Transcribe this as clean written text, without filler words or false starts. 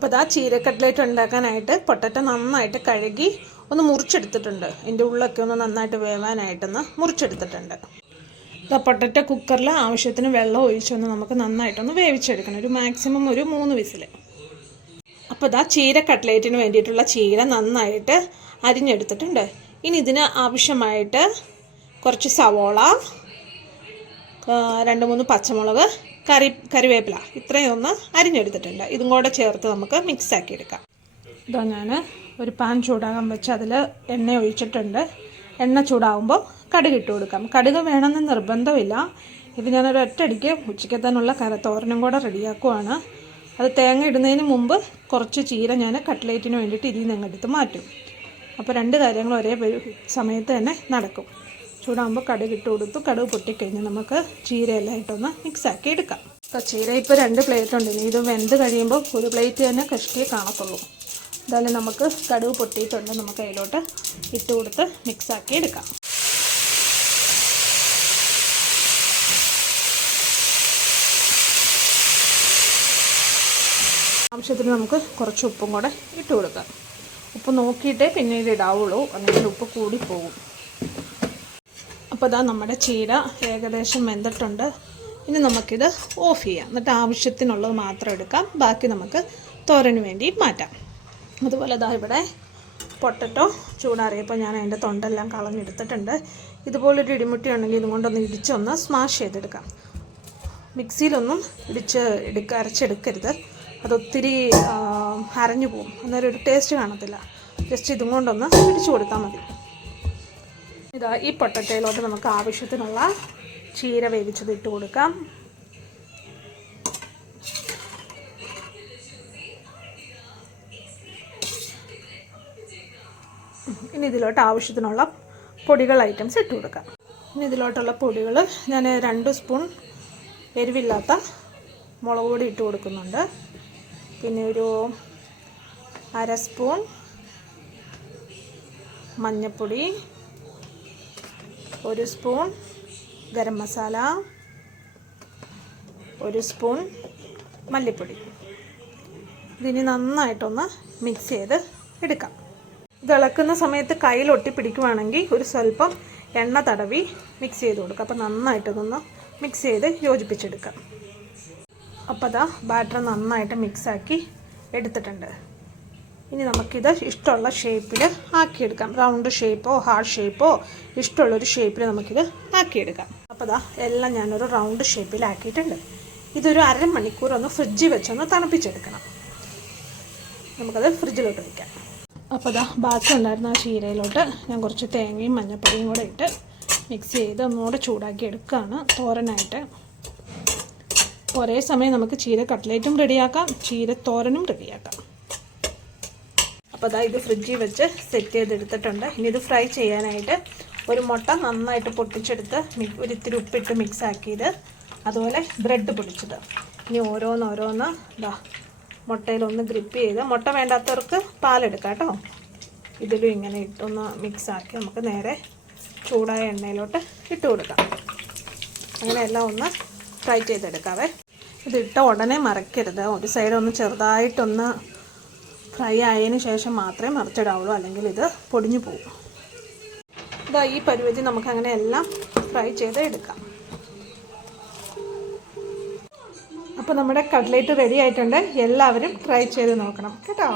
അപ്പോൾ ഇതാ ചീര കട്ട്ലേറ്റ് ഉണ്ടാക്കാനായിട്ട് പൊട്ടറ്റോ നന്നായിട്ട് കഴുകി ഒന്ന് മുറിച്ചെടുത്തിട്ടുണ്ട്. ഇതിൻ്റെ ഉള്ളൊക്കെ ഒന്ന് നന്നായിട്ട് വേവാനായിട്ടൊന്ന് മുറിച്ചെടുത്തിട്ടുണ്ട്. ഇതാ പൊട്ടറ്റോ കുക്കറിൽ ആവശ്യത്തിന് വെള്ളം ഒഴിച്ചൊന്ന് നമുക്ക് നന്നായിട്ടൊന്ന് വേവിച്ചെടുക്കണം. ഒരു മാക്സിമം ഒരു 3 വിസിൽ. അപ്പോൾ ഇതാ ചീര കട്ട്ലേറ്റിന് വേണ്ടിയിട്ടുള്ള ചീര നന്നായിട്ട് അരിഞ്ഞെടുത്തിട്ടുണ്ട്. ഇനി ഇതിന് ആവശ്യമായിട്ട് കുറച്ച് സവോള, 2-3 പച്ചമുളക്, കറിവേപ്പില ഇത്രയും ഒന്ന് അരിഞ്ഞെടുത്തിട്ടുണ്ട്. ഇതും കൂടെ ചേർത്ത് നമുക്ക് മിക്സാക്കി എടുക്കാം. ഇതാ ഞാൻ ഒരു പാൻ ചൂടാകാൻ വെച്ച് അതിൽ എണ്ണ ഒഴിച്ചിട്ടുണ്ട്. എണ്ണ ചൂടാകുമ്പോൾ കടുക് ഇട്ട് കൊടുക്കാം. കടുക് വേണമെന്ന് നിർബന്ധമില്ല. ഇത് ഞാനൊരു ഒറ്റയടിക്ക് ഉച്ചയ്ക്കത്തേനുള്ള തോരനും കൂടെ റെഡിയാക്കുവാണ്. അത് തേങ്ങ ഇടുന്നതിന് മുമ്പ് കുറച്ച് ചീര ഞാൻ കട്ട്ലേറ്റിന് വേണ്ടിയിട്ട് ഇതിൽ നിന്ന് എടുത്ത് മാറ്റും. അപ്പോൾ 2 കാര്യങ്ങൾ ഒരേ സമയത്ത് തന്നെ നടക്കും. ചൂടാകുമ്പോൾ കടുക് ഇട്ട് കൊടുത്തു. കടുക് പൊട്ടിക്കഴിഞ്ഞ് നമുക്ക് ചീരയെല്ലാം ഇട്ടൊന്ന് മിക്സാക്കി എടുക്കാം. അപ്പോൾ ചീര ഇപ്പോൾ 2 പ്ലേറ്റ് ഉണ്ട്. ഇനി ഇത് വെന്ത് കഴിയുമ്പോൾ ഒരു പ്ലേറ്റ് തന്നെ കഷ്ടിയേ കാണത്തുള്ളൂ. എന്തായാലും നമുക്ക് കടുക് പൊട്ടിയിട്ടുണ്ട്. നമുക്ക് അതിലോട്ട് ഇട്ട് കൊടുത്ത് മിക്സാക്കി എടുക്കാം. ആവശ്യത്തിന് നമുക്ക് കുറച്ച് ഉപ്പും കൂടെ ഇട്ട് കൊടുക്കാം. ഉപ്പ് നോക്കിയിട്ടേ പിന്നീട് ഇടാവുള്ളൂ, അല്ലെങ്കിൽ ഉപ്പ് കൂടിപ്പോകും. അപ്പോൾ ഇതാ നമ്മുടെ ചീര ഏകദേശം വെന്തിട്ടുണ്ട്. ഇനി നമുക്കിത് ഓഫ് ചെയ്യാം. എന്നിട്ട് ആവശ്യത്തിനുള്ളത് മാത്രം എടുക്കാം. ബാക്കി നമുക്ക് തോരന് വേണ്ടി മാറ്റാം. അതുപോലെ ഇതാ ഇവിടെ പൊട്ടറ്റോ ചൂടാറിയപ്പോൾ ഞാൻ അതിൻ്റെ തൊണ്ടെല്ലാം കളഞ്ഞെടുത്തിട്ടുണ്ട്. ഇതുപോലൊരു ഇടിമുട്ടി ഉണ്ടെങ്കിൽ ഇതും കൊണ്ടൊന്ന് ഇടിച്ചൊന്ന് സ്മാഷ് ചെയ്തെടുക്കാം. മിക്സിയിലൊന്നും അരച്ചെടുക്കരുത്. അതൊത്തിരി അരഞ്ഞു പോകും. അന്നേരം ഒരു ടേസ്റ്റ് കാണത്തില്ല. ജസ്റ്റ് ഇതും കൊണ്ടൊന്ന് ഇടിച്ചു കൊടുത്താൽ മതി. ഇതാ ഈ പൊട്ടറ്റയിലോട്ട് നമുക്ക് ആവശ്യത്തിനുള്ള ചീര വേവിച്ചത് ഇട്ട് കൊടുക്കാം. ഇനി ഇതിലോട്ട് ആവശ്യത്തിനുള്ള പൊടികൾ ഐറ്റംസ് ഇട്ട് കൊടുക്കാം. ഇനി ഇതിലോട്ടുള്ള പൊടികൾ ഞാൻ 2 സ്പൂൺ എരിവില്ലാത്ത മുളക് പൊടി ഇട്ട് കൊടുക്കുന്നുണ്ട്. പിന്നെ ഒരു 1/2 സ്പൂൺ മഞ്ഞൾപ്പൊടി, 1 സ്പൂൺ ഗരം മസാല, 1 സ്പൂൺ മല്ലിപ്പൊടി. ഇതിനി നന്നായിട്ടൊന്ന് മിക്സ് ചെയ്ത് എടുക്കാം. ഇത് ഇളക്കുന്ന സമയത്ത് കയ്യിൽ ഒട്ടിപ്പിടിക്കുവാണെങ്കിൽ ഒരു സ്വല്പം എണ്ണ തടവി മിക്സ് ചെയ്ത് കൊടുക്കാം. അപ്പോൾ നന്നായിട്ടതൊന്ന് മിക്സ് ചെയ്ത് യോജിപ്പിച്ചെടുക്കാം. അപ്പോൾ അതാ ബാറ്റർ നന്നായിട്ട് മിക്സാക്കി എടുത്തിട്ടുണ്ട്. ഇനി നമുക്കിത് ഇഷ്ടമുള്ള ഷേപ്പിൽ ആക്കിയെടുക്കാം. റൗണ്ട് ഷേപ്പോ ഹാർഡ് ഷേപ്പോ ഇഷ്ടമുള്ളൊരു ഷേപ്പിൽ നമുക്കിത് ആക്കിയെടുക്കാം. അപ്പോൾ ദാ എല്ലാം ഞാനൊരു റൗണ്ട് ഷേപ്പിലാക്കിയിട്ടുണ്ട്. ഇതൊരു 1/2 മണിക്കൂർ ഒന്ന് ഫ്രിഡ്ജിൽ വെച്ചൊന്ന് തണുപ്പിച്ചെടുക്കണം. നമുക്കത് ഫ്രിഡ്ജിലോട്ട് വയ്ക്കാം. അപ്പോൾ ദാ ബാക്കി ഉണ്ടായിരുന്ന ആ ചീരയിലോട്ട് ഞാൻ കുറച്ച് തേങ്ങയും മഞ്ഞൾപ്പൊടിയും കൂടെ ഇട്ട് മിക്സ് ചെയ്ത് ഒന്നുകൂടെ ചൂടാക്കി എടുക്കുകയാണ് തോരനായിട്ട്. ഒരേ സമയം നമുക്ക് ചീര കട്ട്ലേറ്റും റെഡിയാക്കാം, ചീര തോരനും റെഡിയാക്കാം. അപ്പോൾ അതാ ഇത് ഫ്രിഡ്ജിൽ വെച്ച് സെറ്റ് ചെയ്തെടുത്തിട്ടുണ്ട്. ഇനി ഇത് ഫ്രൈ ചെയ്യാനായിട്ട് ഒരു മുട്ട നന്നായിട്ട് പൊട്ടിച്ചെടുത്ത് ഒരിത്തിരി ഉപ്പിട്ട് മിക്സ് ആക്കിയത്, അതുപോലെ ബ്രെഡ് പൊടിച്ചത്. ഇനി ഓരോന്നോരോന്ന് ഇതാ മുട്ടയിലൊന്ന് ഗ്രിപ്പ് ചെയ്ത്, മുട്ട വേണ്ടാത്തവർക്ക് പാലെടുക്കാം കേട്ടോ. ഇതിലും ഇങ്ങനെ ഇട്ടൊന്ന് മിക്സാക്കി നമുക്ക് നേരെ ചൂടായ എണ്ണയിലോട്ട് ഇട്ട് കൊടുക്കാം. അങ്ങനെ എല്ലാം ഒന്ന് ഫ്രൈ ചെയ്തെടുക്കാവേ. ഇതിട്ട ഉടനെ മറക്കരുത്. ഒരു സൈഡ് ഒന്ന് ചെറുതായിട്ടൊന്ന് ഫ്രൈ ആയതിന് ശേഷം മാത്രമേ മറിച്ചിടാവുള്ളൂ, അല്ലെങ്കിൽ ഇത് പൊടിഞ്ഞു പോകും. ഇതാ ഈ പരുവത്തിൽ നമുക്കങ്ങനെ എല്ലാം ഫ്രൈ ചെയ്ത് എടുക്കാം. അപ്പോൾ നമ്മുടെ കട്ട്ലേറ്റ് റെഡി ആയിട്ടുണ്ട്. എല്ലാവരും ട്രൈ ചെയ്ത് നോക്കണം കേട്ടോ.